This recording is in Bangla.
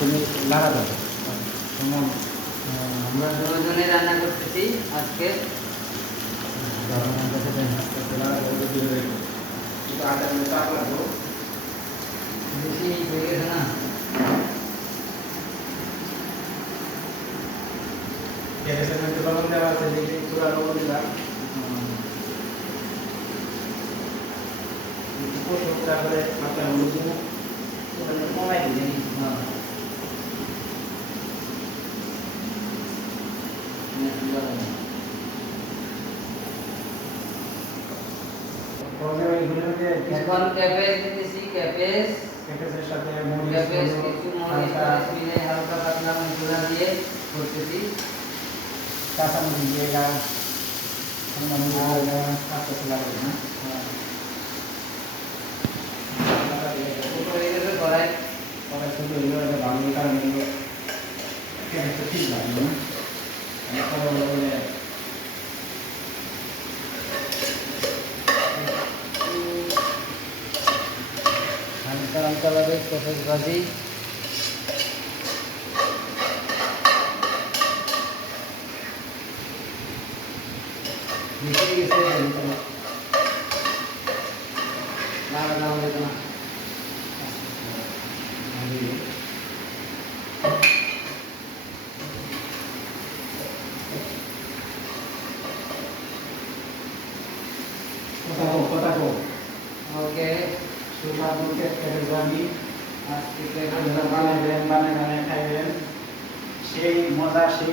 তুমি লাগা যাবে তোমার আমরা দুজনে রান্না করতেছি আজকে। বেশি হয়ে গেছে না? লবণ দেওয়া আছে, দেখি পুরা লবণ দিলাম। তারপরে আপনার হলুদ দিব, কমাই দিলেন। এখন ক্যাবেজ দিতেছি, ক্যাবেজ ক্যাবেজের সাথে ক্যাবেজ কিছু মরিচ মিলে হালকা পাতলা মশলা দিয়ে করতেছি। কাঁচামরিচ দিয়ে গাছ কাঁচা লাগবে না। হয়ে গেছে কড়াই। কড়াই শুধু এগুলো বাঙালি কারণে এগুলো ক্যাবেজটা ঠিক লাগবে না। হালকা হালকা ভাবে ক্যাবেজ ভাজি। মিশে গেছে লাল লাল হয়ে গেল। ওকে আজকে বানাবেন, বানায় খাইবেন, সেই মজা সেই